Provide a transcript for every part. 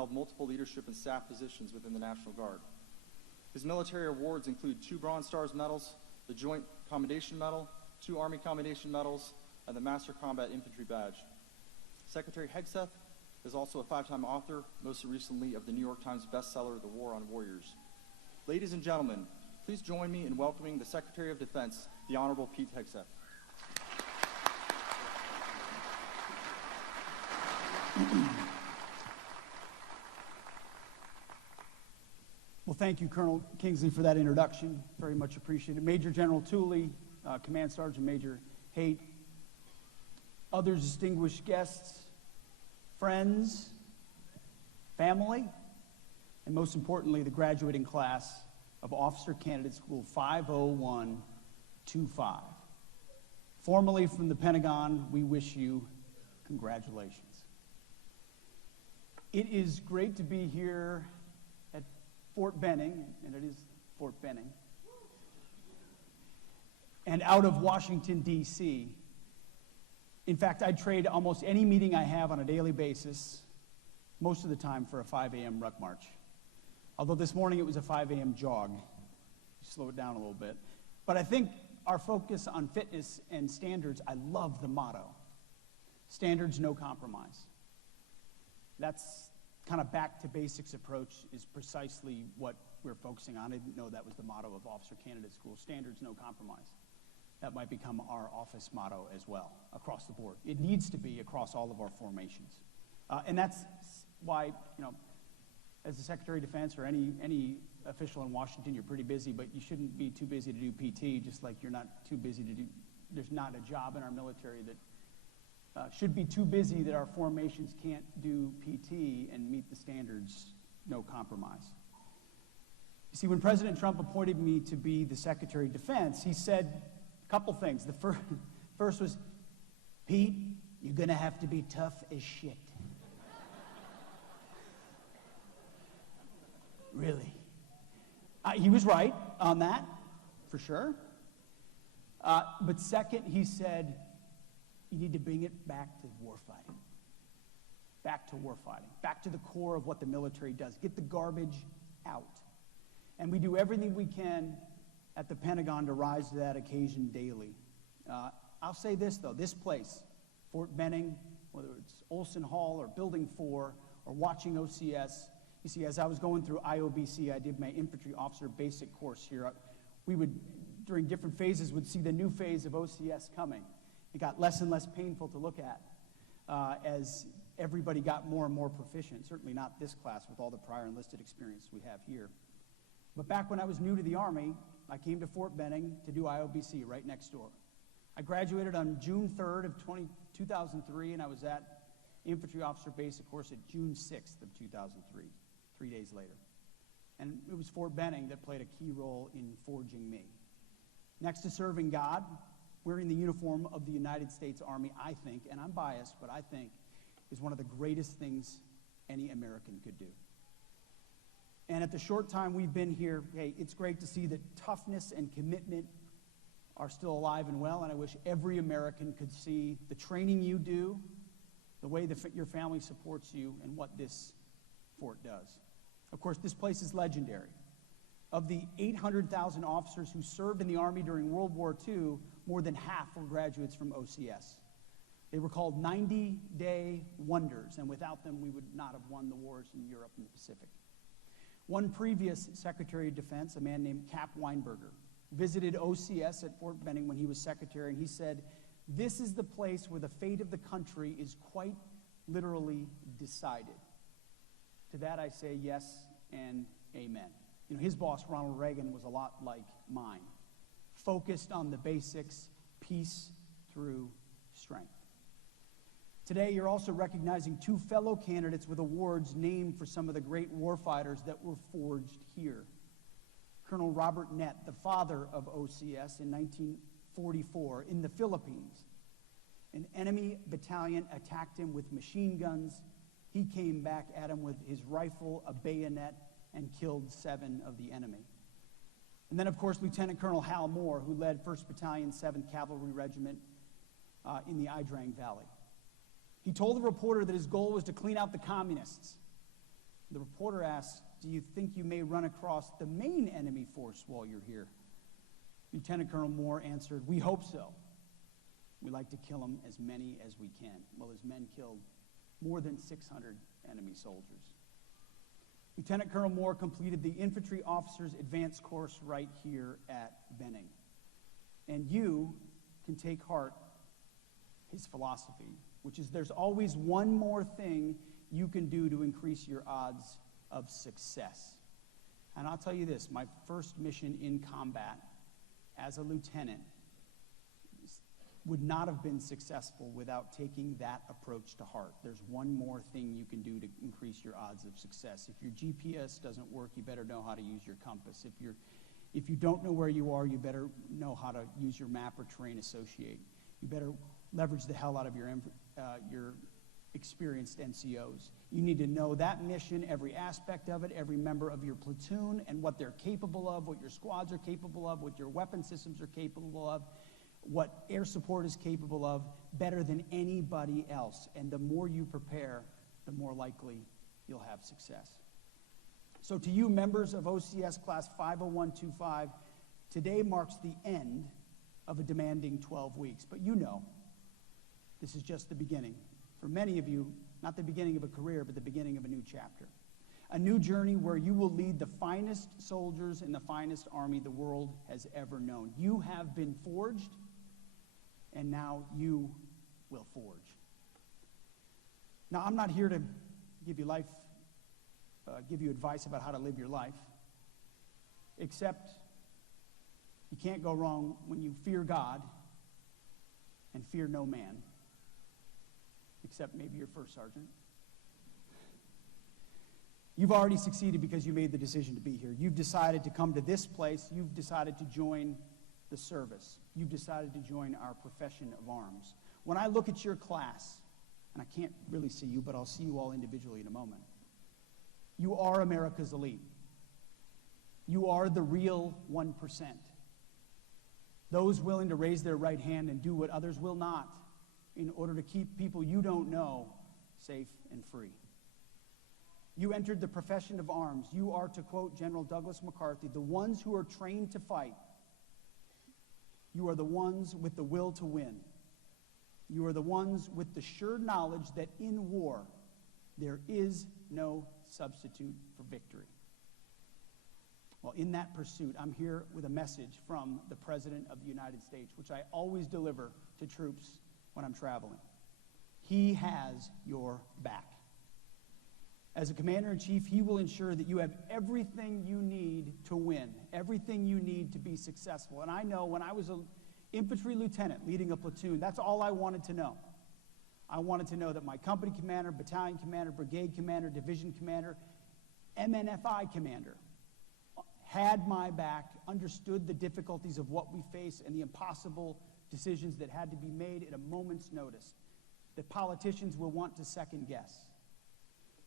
held multiple leadership and staff positions within the National Guard. His military awards include 2 Bronze Stars medals, the Joint Commendation Medal, 2 Army Commendation Medals, and the Master Combat Infantry Badge. Secretary Hegseth is also a 5-time author, most recently of the New York Times bestseller, The War on Warriors. Ladies and gentlemen, please join me in welcoming the Secretary of Defense, the Honorable Pete Hegseth. Well, thank you, Colonel Kingsley, for that introduction. Very much appreciated. Major General Tooley, Command Sergeant Major Haight, other distinguished guests, friends, family, and most importantly, the graduating class of Officer Candidate School 50125. Formally from the Pentagon, we wish you congratulations. It is great to be here at Fort Benning, and it is Fort Benning, and out of Washington, D.C. In fact, I'd trade almost any meeting I have on a daily basis, most of the time, for a 5 a.m. ruck march. Although this morning it was a 5 a.m. jog. Slow it down a little bit. But I think our focus on fitness and standards, I love the motto. Standards, no compromise. That's kind of back to basics approach is precisely what we're focusing on. I didn't know that was the motto of Officer Candidate School. Standards, no compromise. That might become our office motto as well, across the board. It needs to be across all of our formations. And that's why, you know, as the Secretary of Defense or any official in Washington, you're pretty busy, but you shouldn't be too busy to do PT, just like you're not too busy to do, there's not a job in our military that should be too busy that our formations can't do PT and meet the standards, no compromise. You see, when President Trump appointed me to be the Secretary of Defense, he said a couple things. The first was, Pete, you're gonna have to be tough as shit. Really? He was right on that, for sure. But second, he said, you need to bring it back to warfighting. Back to warfighting. Back to the core of what the military does. Get the garbage out. And we do everything we can at the Pentagon to rise to that occasion daily. I'll say this, though. This place, Fort Benning, whether it's Olson Hall or Building 4 or watching OCS, you see, as I was going through IOBC, I did my infantry officer basic course here. We would, during different phases, would see the new phase of OCS coming. It got less and less painful to look at as everybody got more and more proficient. Certainly not this class with all the prior enlisted experience we have here. But back when I was new to the Army, I came to Fort Benning to do IOBC right next door. I graduated on June 3rd of 2003, and I was at infantry officer basic course at June 6th of 2003, 3 days later. And it was Fort Benning that played a key role in forging me. Next to serving God, wearing the uniform of the United States Army, I think, and I'm biased, but I think, is one of the greatest things any American could do. And at the short time we've been here, hey, it's great to see that toughness and commitment are still alive and well, and I wish every American could see the training you do, the way your family supports you, and what this fort does. Of course, this place is legendary. Of the 800,000 officers who served in the Army during World War II, more than half were graduates from OCS. They were called 90-day wonders, and without them, we would not have won the wars in Europe and the Pacific. One previous Secretary of Defense, a man named Cap Weinberger, visited OCS at Fort Benning when he was secretary, and he said, "This is the place where the fate of the country is quite literally decided." To that I say yes and amen. You know, his boss, Ronald Reagan, was a lot like mine. Focused on the basics, peace through strength. Today, you're also recognizing two fellow candidates with awards named for some of the great warfighters that were forged here. Colonel Robert Nett, the father of OCS in 1944 in the Philippines. An enemy battalion attacked him with machine guns. He came back at him with his rifle, a bayonet, and killed 7 of the enemy. And then, of course, Lieutenant Colonel Hal Moore, who led 1st Battalion, 7th Cavalry Regiment in the Idrang Valley. He told the reporter that his goal was to clean out the communists. The reporter asks, do you think you may run across the main enemy force while you're here? Lieutenant Colonel Moore answered, we hope so. We like to kill them as many as we can. Well, his men killed more than 600 enemy soldiers. Lieutenant Colonel Moore completed the infantry officer's advanced course right here at Benning. And you can take heart his philosophy, which is there's always one more thing you can do to increase your odds of success. And I'll tell you this, my first mission in combat as a lieutenant would not have been successful without taking that approach to heart. There's one more thing you can do to increase your odds of success. If your GPS doesn't work, you better know how to use your compass. If you don't know where you are, you better know how to use your map or terrain associate. You better leverage the hell out of your experienced NCOs. You need to know that mission, every aspect of it, every member of your platoon, and what they're capable of, what your squads are capable of, what your weapon systems are capable of, what air support is capable of, better than anybody else. And the more you prepare, the more likely you'll have success. So to you, members of OCS Class 50125, today marks the end of a demanding 12 weeks. But you know, this is just the beginning. For many of you, not the beginning of a career, but the beginning of a new chapter. A new journey where you will lead the finest soldiers in the finest army the world has ever known. You have been forged, and now you will forge. Now, I'm not here to give you advice about how to live your life, except you can't go wrong when you fear God and fear no man, except maybe your first sergeant. You've already succeeded because you made the decision to be here. You've decided to come to this place. You've decided to join the service. You've decided to join our profession of arms. When I look at your class, and I can't really see you, but I'll see you all individually in a moment, you are America's elite. You are the real 1%. Those willing to raise their right hand and do what others will not in order to keep people you don't know safe and free. You entered the profession of arms. You are, to quote General Douglas MacArthur, the ones who are trained to fight. You are the ones with the will to win. You are the ones with the sure knowledge that in war, there is no substitute for victory. Well, in that pursuit, I'm here with a message from the President of the United States, which I always deliver to troops when I'm traveling. He has your back. As a commander-in-chief, he will ensure that you have everything you need to win, everything you need to be successful. And I know when I was an infantry lieutenant leading a platoon, that's all I wanted to know. I wanted to know that my company commander, battalion commander, brigade commander, division commander, MNFI commander had my back, understood the difficulties of what we face and the impossible decisions that had to be made at a moment's notice, that politicians will want to second guess.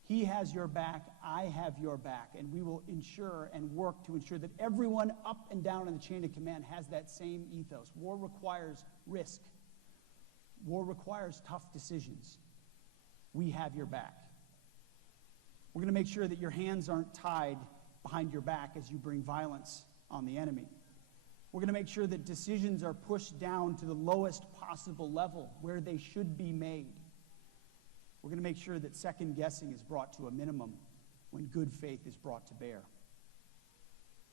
He has your back, I have your back, and we will ensure and work to ensure that everyone up and down in the chain of command has that same ethos. War requires risk. War requires tough decisions. We have your back. We're going to make sure that your hands aren't tied behind your back as you bring violence on the enemy. We're going to make sure that decisions are pushed down to the lowest possible level where they should be made. We're going to make sure that second guessing is brought to a minimum when good faith is brought to bear.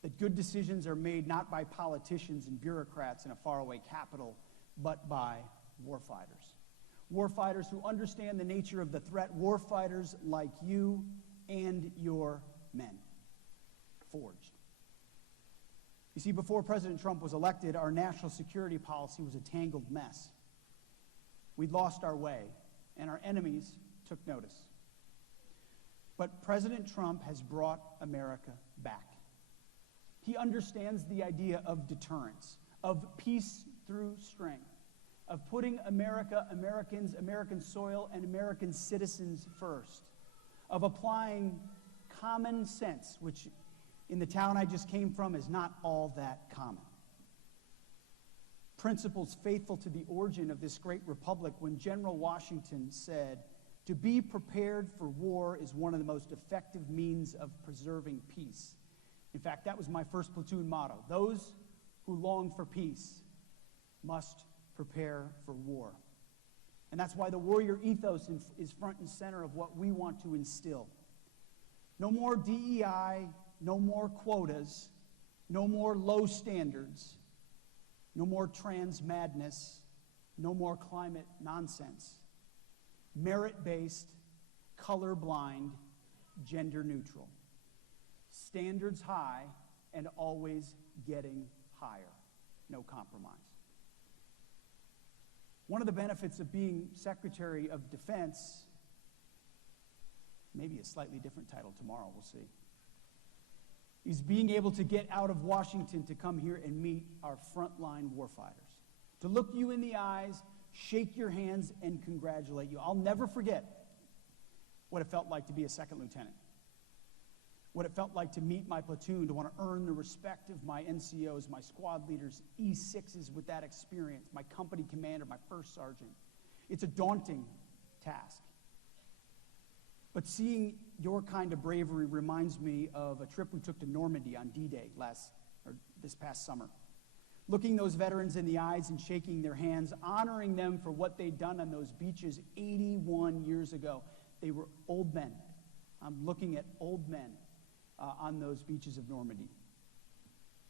That good decisions are made not by politicians and bureaucrats in a faraway capital, but by warfighters. Warfighters who understand the nature of the threat. Warfighters like you and your men. Forged. You see, before President Trump was elected, our national security policy was a tangled mess. We'd lost our way, and our enemies took notice. But President Trump has brought America back. He understands the idea of deterrence, of peace through strength, of putting America, Americans, American soil, and American citizens first, of applying common sense, which in the town I just came from is not all that common. Principles faithful to the origin of this great republic when General Washington said, To be prepared for war is one of the most effective means of preserving peace. In fact, that was my first platoon motto. Those who long for peace must prepare for war. And that's why the warrior ethos is front and center of what we want to instill. No more DEI, no more quotas, no more low standards, no more trans madness, no more climate nonsense. Merit-based, colorblind, gender neutral. Standards high and always getting higher. No compromise. One of the benefits of being Secretary of Defense, maybe a slightly different title tomorrow, we'll see, is being able to get out of Washington to come here and meet our frontline warfighters. To look you in the eyes, shake your hands, and congratulate you. I'll never forget what it felt like to be a second lieutenant. What it felt like to meet my platoon, to want to earn the respect of my NCOs, my squad leaders, E6s with that experience, my company commander, my first sergeant. It's a daunting task. But seeing your kind of bravery reminds me of a trip we took to Normandy on D-Day this past summer. Looking those veterans in the eyes and shaking their hands, honoring them for what they'd done on those beaches 81 years ago. They were old men. I'm looking at old men on those beaches of Normandy.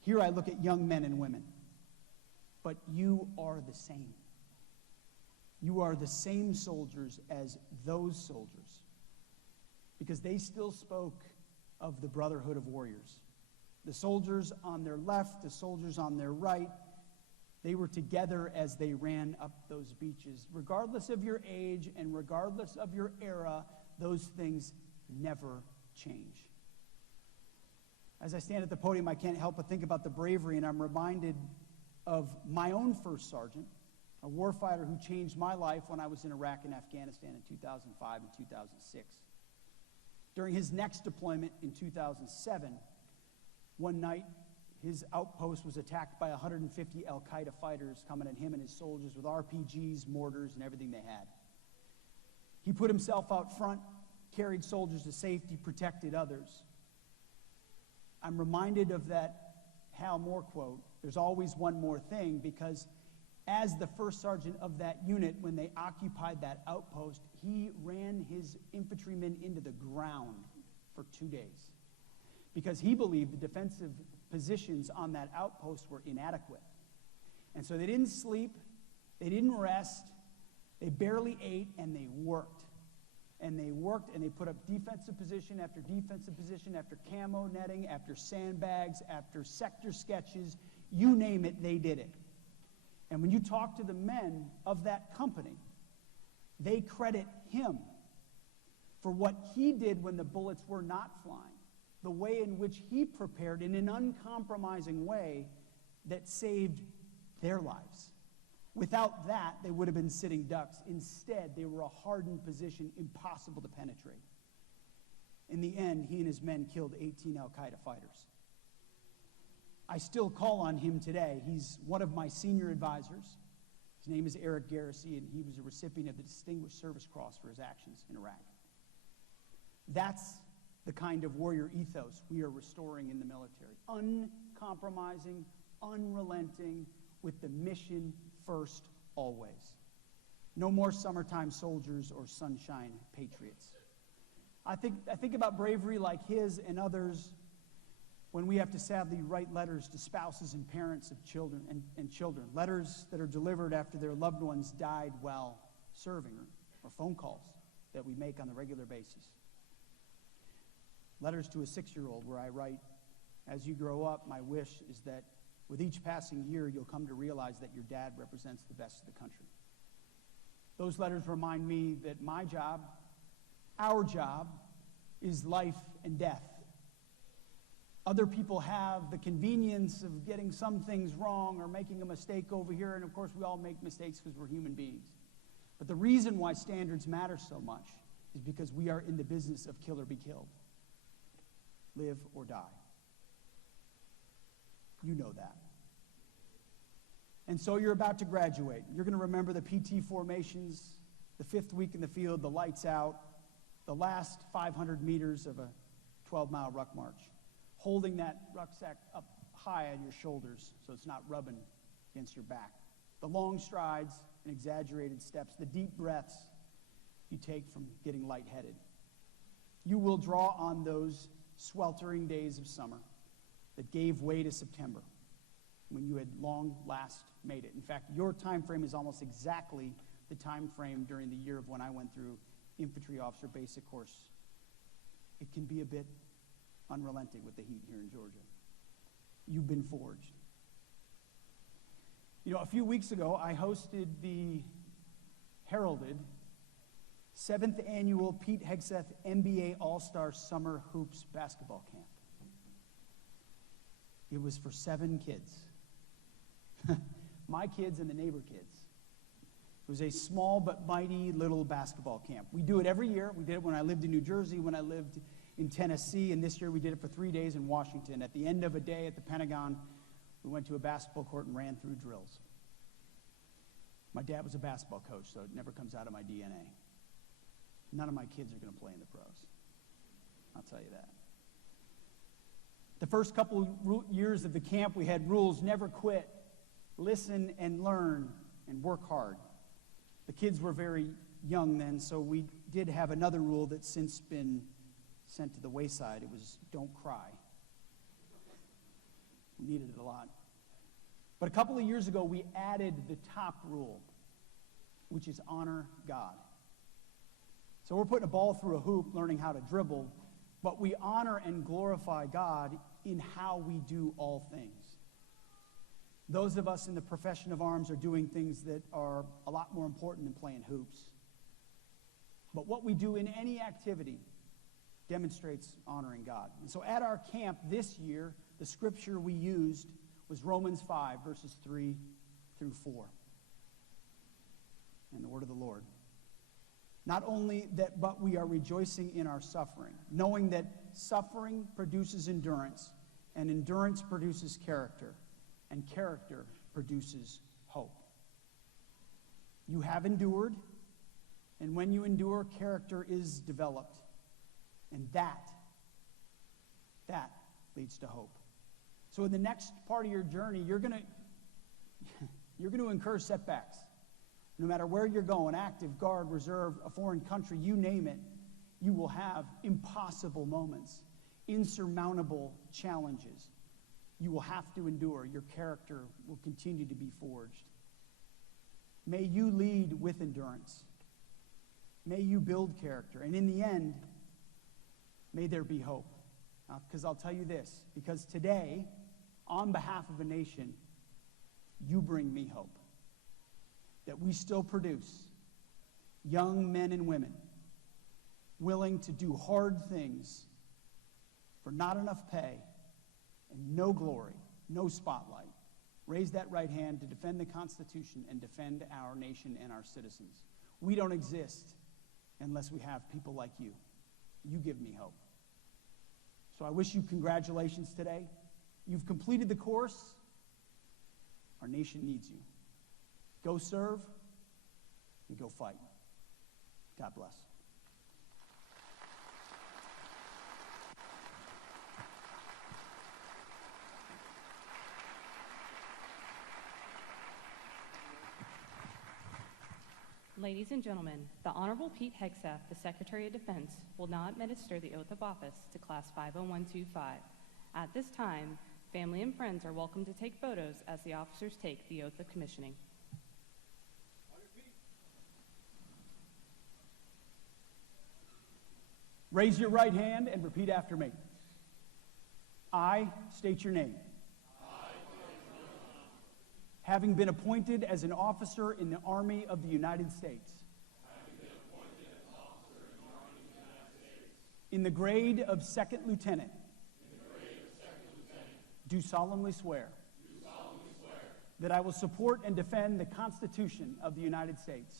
Here I look at young men and women. But you are the same. You are the same soldiers as those soldiers. Because they still spoke of the brotherhood of warriors. The soldiers on their left, the soldiers on their right, they were together as they ran up those beaches. Regardless of your age and regardless of your era, those things never change. As I stand at the podium, I can't help but think about the bravery, and I'm reminded of my own first sergeant, a warfighter who changed my life when I was in Iraq and Afghanistan in 2005 and 2006. During his next deployment in 2007, one night, his outpost was attacked by 150 Al-Qaeda fighters coming at him and his soldiers with RPGs, mortars, and everything they had. He put himself out front, carried soldiers to safety, protected others. I'm reminded of that Hal Moore quote, "There's always one more thing," because as the first sergeant of that unit, when they occupied that outpost, he ran his infantrymen into the ground for 2 days because he believed the defensive positions on that outpost were inadequate. And so they didn't sleep, they didn't rest, they barely ate, and they worked. And they worked, and they put up defensive position after defensive position, after camo netting, after sandbags, after sector sketches, you name it, they did it. And when you talk to the men of that company, they credit him for what he did when the bullets were not flying, the way in which he prepared in an uncompromising way that saved their lives. Without that, they would have been sitting ducks. Instead, they were a hardened position, impossible to penetrate. In the end, he and his men killed 18 Al-Qaeda fighters. I still call on him today. He's one of my senior advisors. His name is Eric Garrissey, and he was a recipient of the Distinguished Service Cross for his actions in Iraq. That's the kind of warrior ethos we are restoring in the military. Uncompromising, unrelenting, with the mission first always. No more summertime soldiers or sunshine patriots. I think about bravery like his and others when we have to sadly write letters to spouses and parents of children and children, letters that are delivered after their loved ones died while serving, or phone calls that we make on a regular basis. Letters to a 6-year-old where I write, "As you grow up, my wish is that with each passing year, you'll come to realize that your dad represents the best of the country." Those letters remind me that my job, our job, is life and death. Other people have the convenience of getting some things wrong or making a mistake over here, and of course we all make mistakes because we're human beings. But the reason why standards matter so much is because we are in the business of kill or be killed, live or die. You know that. And so you're about to graduate. You're going to remember the PT formations The 5th week in the field, the lights out, the last 500 meters of a 12-mile ruck march, holding that rucksack up high on your shoulders so it's not rubbing against your back. The long strides and exaggerated steps, the deep breaths you take from getting lightheaded. You will draw on those sweltering days of summer that gave way to September when you had long last made it. In fact, your time frame is almost exactly the time frame during the year of when I went through infantry officer basic course. It can be a bit unrelenting with the heat here in Georgia. You've been forged. You know, a few weeks ago, I hosted the heralded 7th annual Pete Hegseth NBA All-Star Summer Hoops basketball camp. It was for 7 kids. My kids and the neighbor kids. It was a small but mighty little basketball camp. We do it every year. We did it when I lived in New Jersey, when I lived in Tennessee, and this year we did it for 3 days in Washington. At the end of a day at the Pentagon, we went to a basketball court and ran through drills. My dad was a basketball coach, so it never comes out of my DNA. None of my kids are going to play in the pros. I'll tell you that. The first couple years of the camp, we had rules: never quit, listen and learn, and work hard. The kids were very young then, so we did have another rule that's since been sent to the wayside. It was don't cry. We needed it a lot. But a couple of years ago, we added the top rule, which is honor God. So we're putting a ball through a hoop, learning how to dribble, but we honor and glorify God in how we do all things. Those of us in the profession of arms are doing things that are a lot more important than playing hoops. But what we do in any activity demonstrates honoring God. And so at our camp this year, the scripture we used was Romans 5, verses 3 through 4. And the word of the Lord. Not only that, but we are rejoicing in our suffering, knowing that suffering produces endurance, and endurance produces character, and character produces hope. You have endured, and when you endure, character is developed, and that leads to hope. So in the next part of your journey, you're going to incur setbacks. No matter where you're going, active, guard, reserve, a foreign country, you name it, you will have impossible moments, insurmountable challenges. You will have to endure. Your character will continue to be forged. May you lead with endurance. May you build character. And in the end, may there be hope. Because I'll tell you this, because today, on behalf of a nation, you bring me hope. That we still produce young men and women willing to do hard things for not enough pay and no glory, no spotlight. Raise that right hand to defend the Constitution and defend our nation and our citizens. We don't exist unless we have people like you. You give me hope. So I wish you congratulations today. You've completed the course. Our nation needs you. Go serve and go fight. God bless. Ladies and gentlemen, the Honorable Pete Hegseth, the Secretary of Defense, will now administer the oath of office to Class 50125. At this time, family and friends are welcome to take photos as the officers take the oath of commissioning. Raise your right hand and repeat after me. I state your name. Having been appointed as an officer in the Army of the United States. In the grade of second lieutenant. Do solemnly swear. That I will support and defend the Constitution of the United States.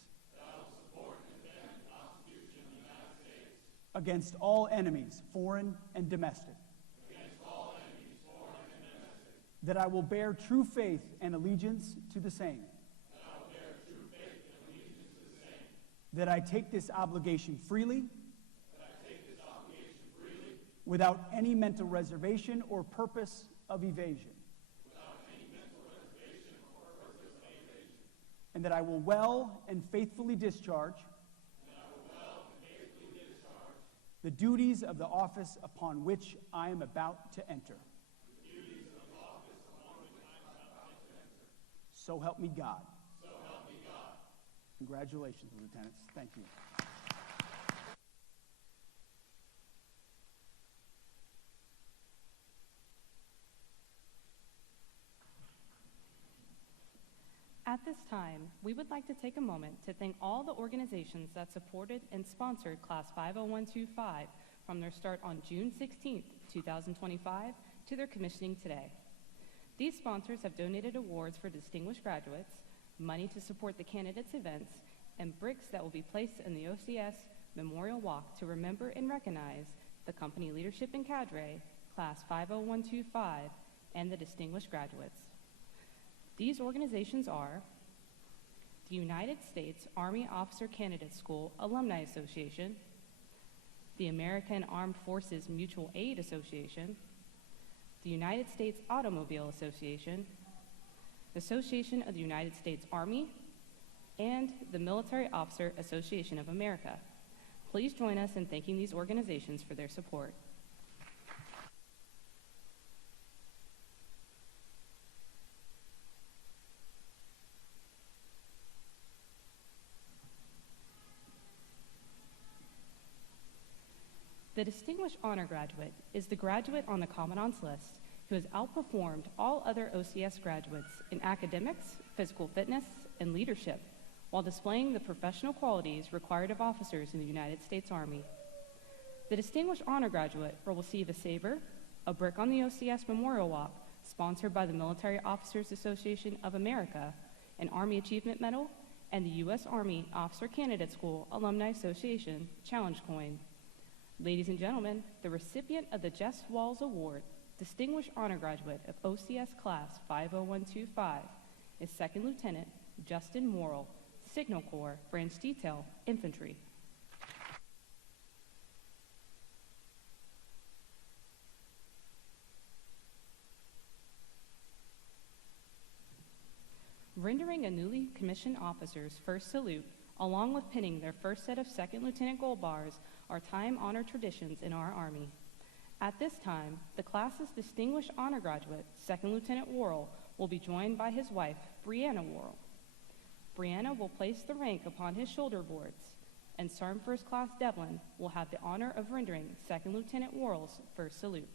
Against all enemies, foreign and domestic. That I will bear true faith and allegiance to the same. that I take this obligation freely, without any mental reservation or purpose of evasion, and that I will well and faithfully discharge the duties of the office upon which I am about to enter. So help me God. Congratulations, Lieutenants. Thank you. At this time, we would like to take a moment to thank all the organizations that supported and sponsored Class 50125 from their start on June 16, 2025, to their commissioning today. These sponsors have donated awards for distinguished graduates, money to support the candidates' events, and bricks that will be placed in the OCS Memorial Walk to remember and recognize the company leadership and cadre, Class 50125, and the distinguished graduates. These organizations are the United States Army Officer Candidate School Alumni Association, the American Armed Forces Mutual Aid Association, the United States Automobile Association, the Association of the United States Army, and the Military Officer Association of America. Please join us in thanking these organizations for their support. The Distinguished Honor Graduate is the graduate on the Commandant's list who has outperformed all other OCS graduates in academics, physical fitness, and leadership while displaying the professional qualities required of officers in the United States Army. The Distinguished Honor Graduate will receive a saber, a brick on the OCS Memorial Walk, sponsored by the Military Officers Association of America, an Army Achievement Medal, and the U.S. Army Officer Candidate School Alumni Association Challenge Coin. Ladies and gentlemen, the recipient of the Jess Walls Award, Distinguished Honor Graduate of OCS Class 50125, is Second Lieutenant Justin Morrill, Signal Corps, Branch Detail, Infantry. Rendering a newly commissioned officer's first salute, along with pinning their first set of Second Lieutenant gold bars, are time-honored traditions in our Army. At this time, the class's Distinguished Honor Graduate, Second Lieutenant Worrell, will be joined by his wife, Brianna Worrell. Brianna will place the rank upon his shoulder boards, and Sergeant First Class Devlin will have the honor of rendering Second Lieutenant Worrell's first salute.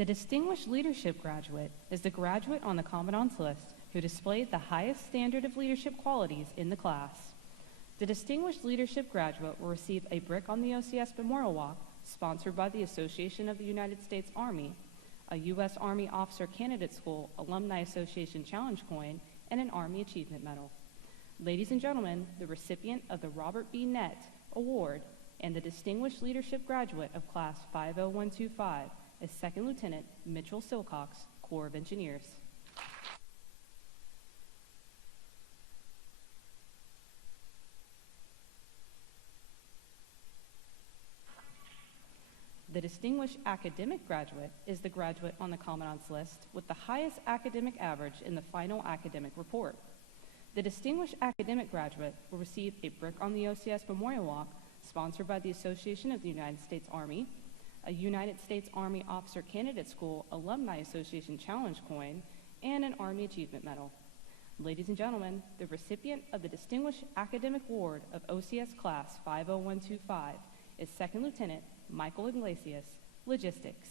The Distinguished Leadership Graduate is the graduate on the Commandant's list who displayed the highest standard of leadership qualities in the class. The Distinguished Leadership Graduate will receive a brick on the OCS Memorial Walk, sponsored by the Association of the United States Army, a U.S. Army Officer Candidate School Alumni Association Challenge Coin, and an Army Achievement Medal. Ladies and gentlemen, the recipient of the Robert B. Nett Award and the Distinguished Leadership Graduate of Class 50125 is Second Lieutenant Mitchell Silcox, Corps of Engineers. The distinguished academic graduate is the graduate on the Commandant's list with the highest academic average in the final academic report. The distinguished academic graduate will receive a brick on the OCS Memorial Walk sponsored by the Association of the United States Army, a United States Army Officer Candidate School Alumni Association Challenge coin, and an Army Achievement Medal. Ladies and gentlemen, the recipient of the Distinguished Academic Award of OCS Class 50125 is Second Lieutenant Michael Iglesias, Logistics.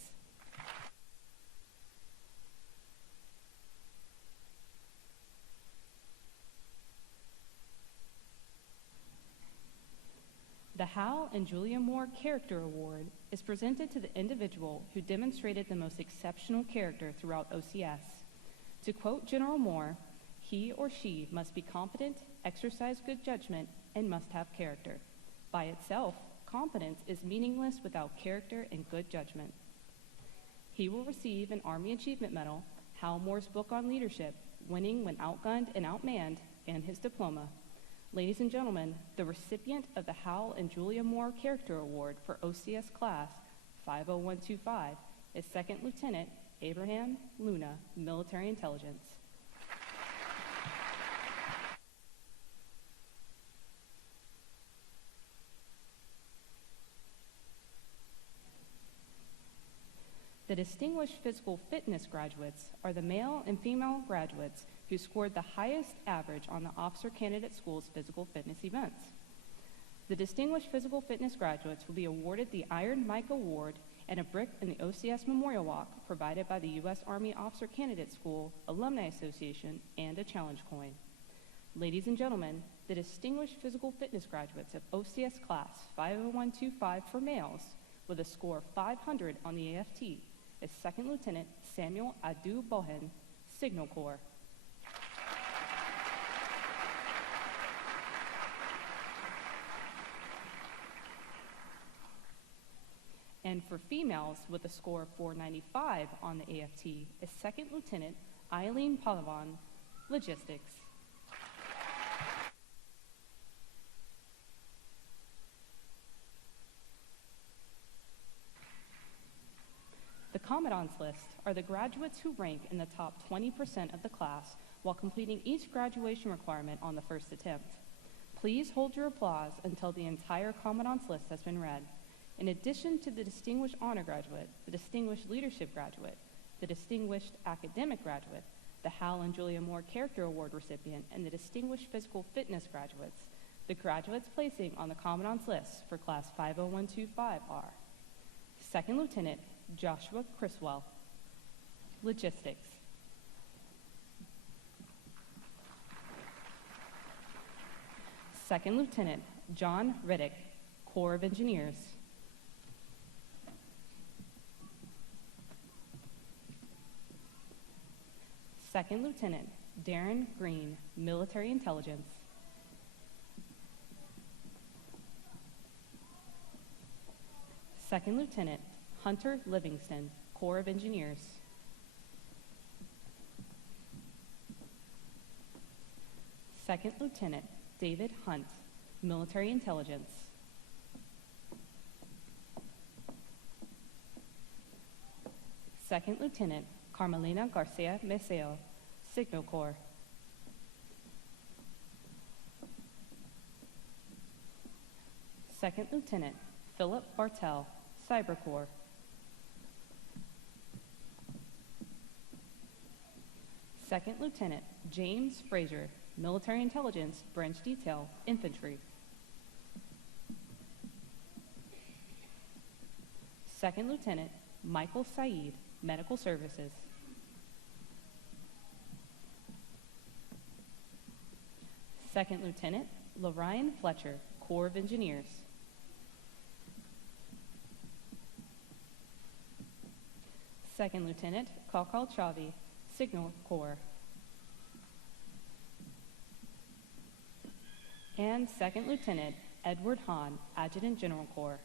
The Hal and Julia Moore Character Award is presented to the individual who demonstrated the most exceptional character throughout OCS. To quote General Moore, he or she must be competent, exercise good judgment, and must have character. By itself, competence is meaningless without character and good judgment. He will receive an Army Achievement Medal, Hal Moore's book on leadership, Winning When Outgunned and Outmanned, and his diploma. Ladies and gentlemen, the recipient of the Hal and Julia Moore Character Award for OCS Class 50125 is Second Lieutenant Abraham Luna, Military Intelligence. The Distinguished Physical Fitness graduates are the male and female graduates who scored the highest average on the Officer Candidate School's physical fitness events. The Distinguished Physical Fitness graduates will be awarded the Iron Mike Award and a brick in the OCS Memorial Walk provided by the U.S. Army Officer Candidate School Alumni Association and a challenge coin. Ladies and gentlemen, the Distinguished Physical Fitness graduates of OCS Class 50125 for males with a score of 500 on the AFT is Second Lieutenant Samuel Adu Bohen, Signal Corps. And for females with a score of 495 on the AFT is Second Lieutenant Eileen Palavan, Logistics. The Commandant's list are the graduates who rank in the top 20% of the class while completing each graduation requirement on the first attempt. Please hold your applause until the entire Commandant's list has been read. In addition to the Distinguished Honor Graduate, the Distinguished Leadership Graduate, the Distinguished Academic Graduate, the Hal and Julia Moore Character Award recipient, and the Distinguished Physical Fitness graduates, the graduates placing on the Commandant's list for Class 50125 are Second Lieutenant Joshua Criswell, Logistics. Second Lieutenant John Riddick, Corps of Engineers. Second Lieutenant Darren Green, Military Intelligence. Second Lieutenant Hunter Livingston, Corps of Engineers. Second Lieutenant David Hunt, Military Intelligence. Second Lieutenant Carmelina Garcia Meseo, Signal Corps. Second Lieutenant Philip Bartell, Cyber Corps. Second Lieutenant James Frazier, Military Intelligence, Branch Detail, Infantry. Second Lieutenant Michael Saeed, Medical Services. Second Lieutenant Lorraine Fletcher, Corps of Engineers. Second Lieutenant Kakal Chavi, Signal Corps. And Second Lieutenant Edward Hahn, Adjutant General Corps.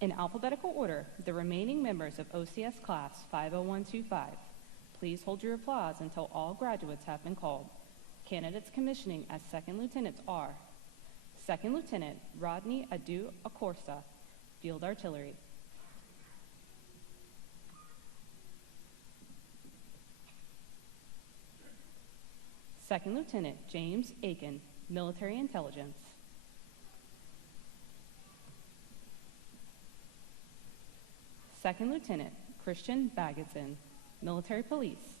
In alphabetical order, the remaining members of OCS Class 50125. Please hold your applause until all graduates have been called. Candidates commissioning as second lieutenants are Second Lieutenant Rodney Adu Acorsa, Field Artillery. Second Lieutenant James Aiken, Military Intelligence. Second Lieutenant Christian Baggettson, Military Police.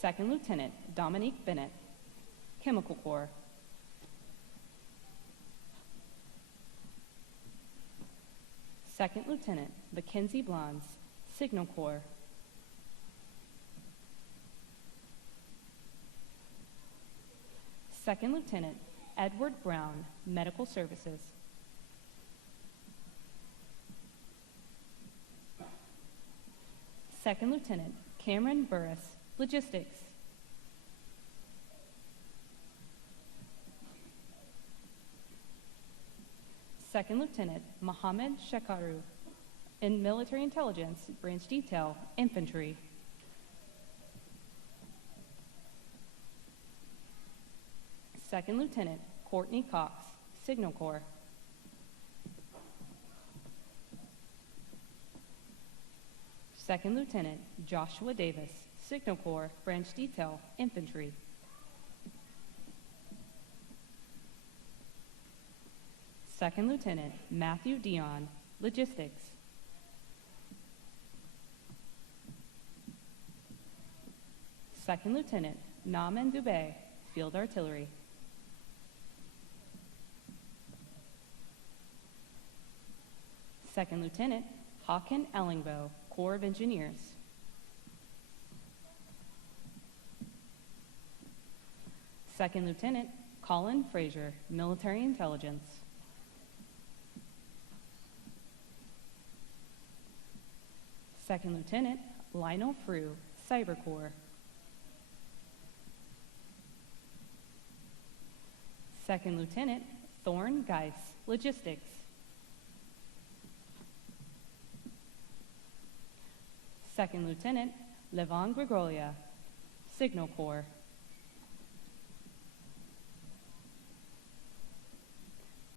Second Lieutenant Dominique Bennett, Chemical Corps. Second Lieutenant Mackenzie Blondes, Signal Corps. Second Lieutenant Edward Brown, Medical Services. Second Lieutenant Cameron Burris, Logistics. Second Lieutenant Mohammed Shekaru, in Military Intelligence, Branch Detail, Infantry. Second Lieutenant Courtney Cox, Signal Corps. Second Lieutenant Joshua Davis, Signal Corps, Branch Detail, Infantry. Second Lieutenant Matthew Dion, Logistics. Second Lieutenant Naaman Dubé, Field Artillery. Second Lieutenant Hawken Ellingbo, Corps of Engineers. Second Lieutenant Colin Frazier, Military Intelligence. Second Lieutenant Lionel Frew, Cyber Corps. Second Lieutenant Thorne Geis, Logistics. Second Lieutenant Levon Gregolia, Signal Corps.